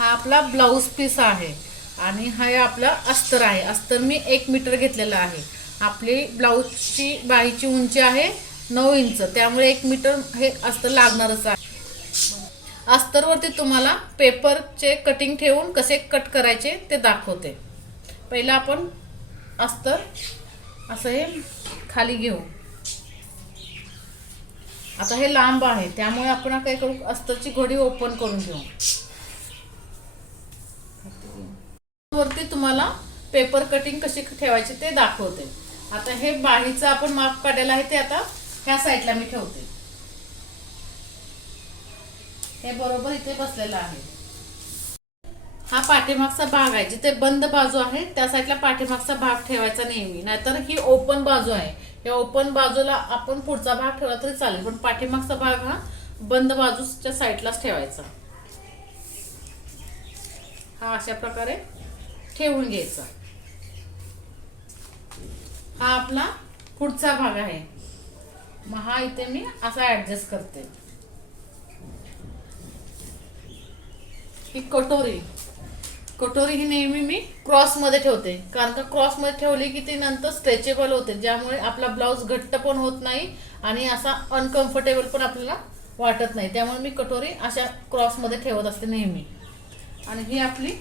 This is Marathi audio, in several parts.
हा आपला ब्लाऊज पीस आहे आणि हा आपला अस्तर आहे. अस्तर मी 1 मीटर घेतलेला आहे. आपली ब्लाऊजची बाहीची उंची आहे 9 इंच, त्यामुळे 1 मीटर हे अस्तर लागणारच आहे. अस्तरवरती तुम्हाला पेपरचे कटिंग ठेवून कसे कट करायचे ते दाखवते. पहिला आपण अस्तर असं हे खाली घेऊ. आता हे लांब आहे त्यामुळे आपण काय करू, अस्तरची घडी ओपन करून घेऊ. वरती तुम्हाला पेपर कटिंग कशी ठेवायची ते दाखवते. आता हे बाहीचं आपण माप काढलेलं आहे ते आता ह्या साईडला मी ठेवते. हे बरोबर इथे बसलेलं आहे. हा पाठीमागचा भाग आहे, जिथे बंद बाजू आहे त्या साईडला पाठीमागचा भाग ठेवायचा नेहमी. नाहीतर ही ओपन बाजू आहे, या ओपन बाजूला आपण पुढचा भाग ठेवला तरी चालेल, पण पाठीमागचा भाग हा बंद बाजूच्या साईडलाच ठेवायचा. हा अशा प्रकारे ठेवून घ्यायचा. हा आपला पुढचा भाग आहे. मग हा इथे मी असा ऍडजस्ट करते. ही कटोरी ही नेहमी मी क्रॉस मध्ये ठेवते, कारण का क्रॉस मध्ये ठेवली की ती नंतर स्ट्रेचेबल होते, ज्यामुळे आपला ब्लाऊज घट्ट पण होत नाही आणि असा अनकम्फर्टेबल पण आपल्याला वाटत नाही. त्यामुळे मी कटोरी अशा क्रॉस मध्ये ठेवत असते नेहमी. आणि ही आपली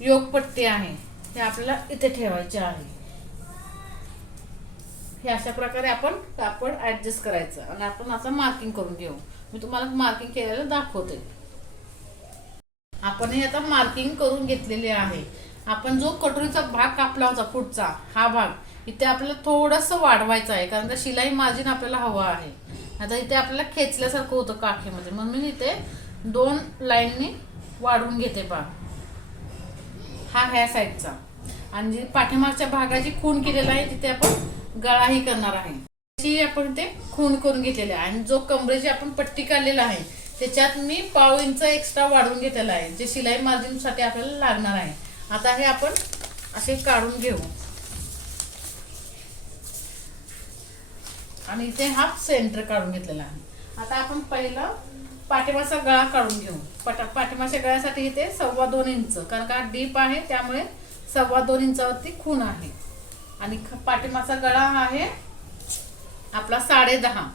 योगपट्टी आहे, हे आपल्याला इथे ठेवायचे आहे. हे अशा प्रकारे आपण कापड ऍडजस्ट करायचं आणि आपण असं मार्किंग करून घेऊ. मी तुम्हाला मार्किंग केलेलं दाखवते. आपण हे आता मार्किंग करून घेतलेले आहे. आपण जो कटोरीचा भाग कापला होता पुढचा हा भाग इथे आपल्याला थोडंसं वाढवायचं आहे, कारण का शिलाई मार्जिन आपल्याला हवं आहे. आता इथे आपल्याला खेचल्यासारखं होतं काखेमध्ये, म्हणून मी इथे 2 लाईननी वाढवून घेते भाग. हा ह्या साईडचा आणि जी पाठीमागच्या भागाची खूण केलेला आहे तिथे आपण गळाही करणार आहे. अशी आपण इथे खूण करून घेतलेली आहे. आणि जो कमरेची आपण पट्टी काढलेला आहे त्याच्यात मी 1/2 इंच एक्स्ट्रा वाढवून घेतलेला आहे, जे शिलाई मार्जिन साठी आपल्याला लागणार आहे. आता हे आपण असे काढून घेऊ आणि इथे हा सेंटर काढून घेतलेला आहे. आता आपण पहिला पाठीमागचा गळा काढून घेऊ. पाठीमागच्या गळ्यासाठी इथे 2.25 इंच, कारण का डीप आहे त्यामुळे 2.25 इंचावरती खूण आहे. आणि पाठीमागचा गळा आहे आपला 10.5,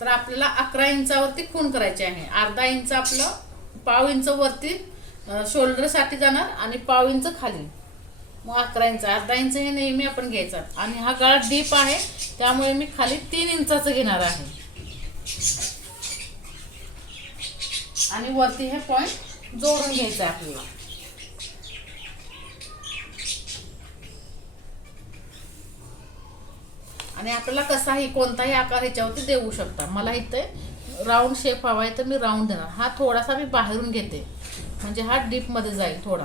तर आपल्याला 11 इंचावरती खूण करायची आहे. अर्धा इंच आपलं 1/2 इंच वरती शोल्डर साठी जाणार आणि 1/2 इंच खाली, मग 11 इंच. अर्धा इंच हे नेहमी आपण घ्यायचा. आणि हा गळा डीप आहे त्यामुळे मी खाली 3 इंचाचं घेणार आहे आणि वरती हे पॉइंट जोडून घ्यायचं आहे आपल्याला. आणि आपल्याला कसाही कोणताही आकार ह्याच्यावरती देऊ शकता. मला इथे राऊंड शेप हवा आहे तर मी राऊंड देणार. हा थोडासा मी बाहेरून घेते म्हणजे हा डीप मध्ये जाईल थोडा.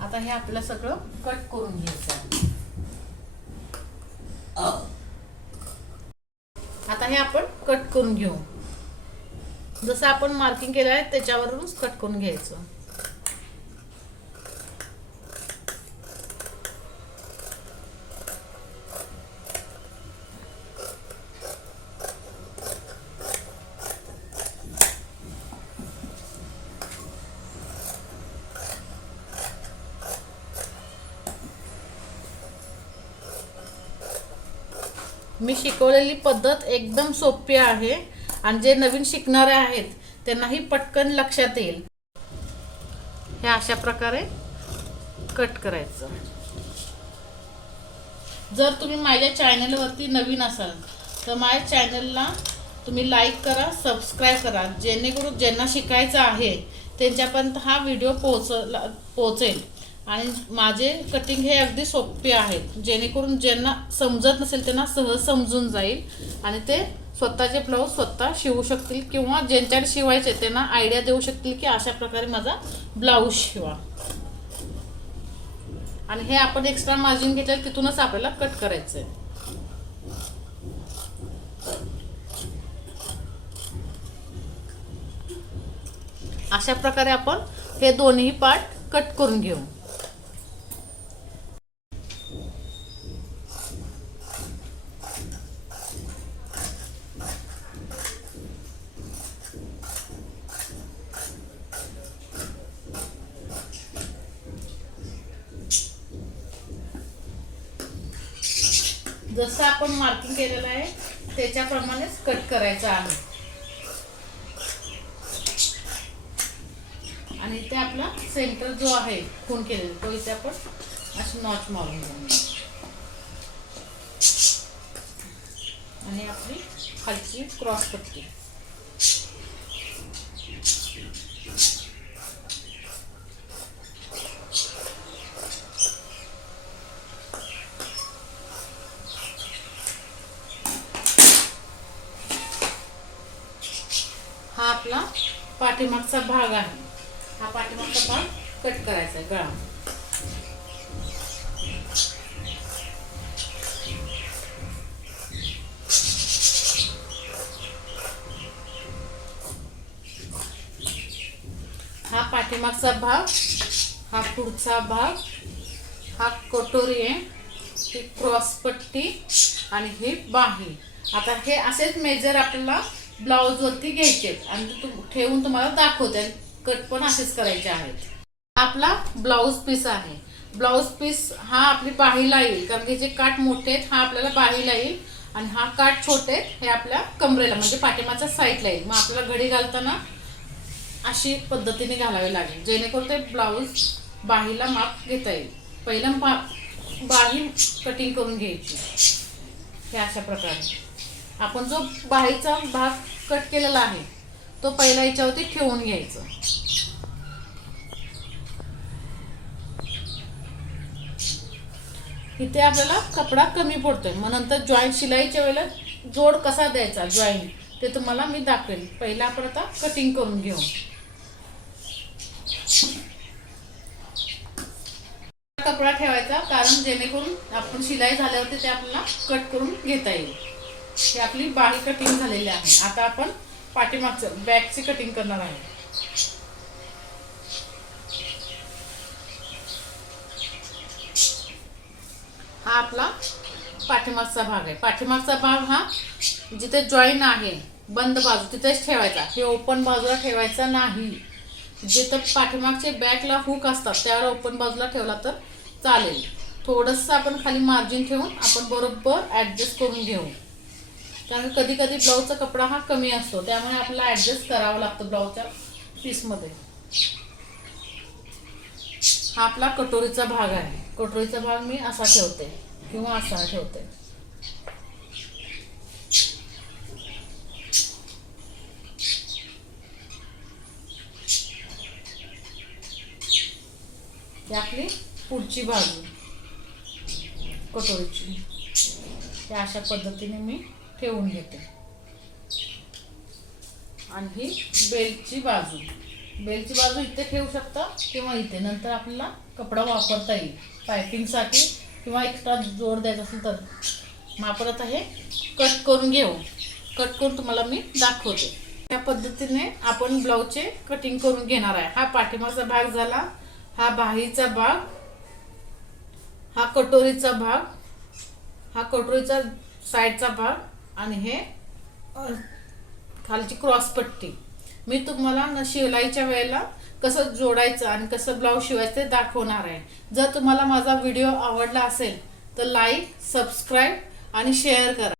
आता हे आपल्याला सगळं कट करून घ्यायचं आहे. आता हे आपण कट करून घेऊ. जसं आपण मार्किंग केलं आहे त्याच्यावरूनच कट करून घ्यायचं. मी शिकवलेली पद्धत एकदम सोपी आहे आणि जे नवीन शिकणारे आहेत त्यांनाही पटकन लक्षात येईल. हे अशा प्रकारे कट करायचं. जर तुम्ही माझ्या चॅनलवरती नवीन असाल तर माझ्या चॅनलला तुम्ही लाईक करा, सबस्क्राईब करा, जेणेकरून ज्यांना शिकायचं आहे त्यांच्यापर्यंत हा व्हिडिओ पोहोचेल. आणि माझे कटिंग हे अगदी सोपे आहेत, जेणेकरून ज्यांना समजत नसेल त्यांना सहज समजून जाईल आणि ते स्वतःचे ब्लाऊज स्वतः शिवू शकतील, किंवा ज्यांच्याकडे शिवायचे त्यांना आयडिया देऊ शकतील की अशा प्रकारे माझा ब्लाऊज शिवा. आणि हे आपण एक्स्ट्रा मार्जिन घेतलं तिथूनच आपल्याला कट करायचं आहे. अशा प्रकारे आपण हे दोन्ही पार्ट कट करून घेऊ. जसं आपण मार्किंग केलेलं आहे त्याच्याप्रमाणेच कट करायचं आहे. आणि इथे आपला सेंटर जो आहे खून केलेला तो इथे आपण अशी नॉच मारून घेऊ. आणि आपली खालची क्रॉस पट्टी. हा आपला पाठीमागचा भाग आहे. हा पाठीमागचा भाग कट करायचा आहे गळा. हा पाठीमागचा भाग, हा पुढचा भाग, हा कटोरी आहे, ही क्रॉस पट्टी आणि ही बाही. आता हे असेच मेजर आपल्याला ब्लाऊज वरती घ्यायचे आणि ठेवून तुम्हाला दाखवते. कट पण असेच करायचे आहेत. आपला ब्लाऊज पीस आहे. ब्लाऊज पीस हा आपली बाहीला येईल कारण की जे काठ मोठे आहेत हा आपल्याला बाहीला येईल आणि हा काठ छोटे हे आपल्या कमरेला म्हणजे पाठीमागच्या साईडला येईल. मग आपल्याला घडी घालताना अशी पद्धतीने घालावी लागेल जेणेकरून ते ब्लाऊज बाहीला माप घेता येईल. पहिलं बाही कटिंग करून घ्यायची. हे अशा प्रकारे आपण जो बाहीचा भाग कट केलेला आहे तो पहिला याच्यावरती ठेवून घ्यायचा. इथे आपल्याला कपडा कमी पडतोय मग नंतर जॉईंट शिलाईच्या वेळेला जोड कसा द्यायचा जॉईंट ते तुम्हाला मी दाखवेन. पहिला आपण आता कटिंग करून घेऊ. कपडा ठेवायचा कारण जेणेकरून आपण शिलाई झाल्यावरती ते आपल्याला कट करून घेता येईल. ही आपली बाही कटिंग झालेली आहे. आता आपण पाठीमागचं बॅकची कटिंग करणार आहे. हा आपला पाठीमागचा भाग आहे. पाठीमागचा भाग हा जिथे जॉईन आहे बंद बाजू तिथेच ठेवायचा. हे ओपन बाजूला ठेवायचा नाही. जिथं पाठीमागचे बॅकला हुक असतात त्यावर ओपन बाजूला ठेवला तर चालेल. थोडंसं आपण खाली मार्जिन ठेवून आपण बरोबर ॲडजस्ट करून घेऊ. कारण कधी कधी ब्लाऊजचा कपडा हा कमी असतो त्यामुळे आपल्याला ॲडजस्ट करावं लागतं ब्लाऊजच्या पीसमध्ये. हा आपला कटोरीचा भाग आहे. कटोरीचा भाग मी असा ठेवते किंवा असा ठेवते. ही आपली पुढची बाजू कटोरीची. हे अशा पद्धतीने मी ठेवून घेते. आणि ही बेल्टची बाजू. बेल्टची बाजू इथे ठेवू शकता किंवा इथे. नंतर आपल्याला कपडा वापरता येईल पायपिंगसाठी किंवा एक्स्ट्रा जोड द्यायचा असेल तर. मग आपण आता हे कट करून घेऊ. कट करून तुम्हाला मी दाखवते. त्या पद्धतीने आपण ब्लाऊजचे कटिंग करून घेणार आहे. हा पाठीमागचा भाग झाला. हा बाहीचा भाग, हा कटोरीचा भाग, हा कटोरीचा साईडचा भाग आणि हे खालची क्रॉस पट्टी. मी तुम्हाला शिलाईच्या वेळेला कसं जोडायचं आणि कसं ब्लाऊज शिवायचं ते दाखवणार आहे. जर तुम्हाला माझा व्हिडिओ आवडला असेल तर लाईक, सबस्क्राईब आणि शेअर करा.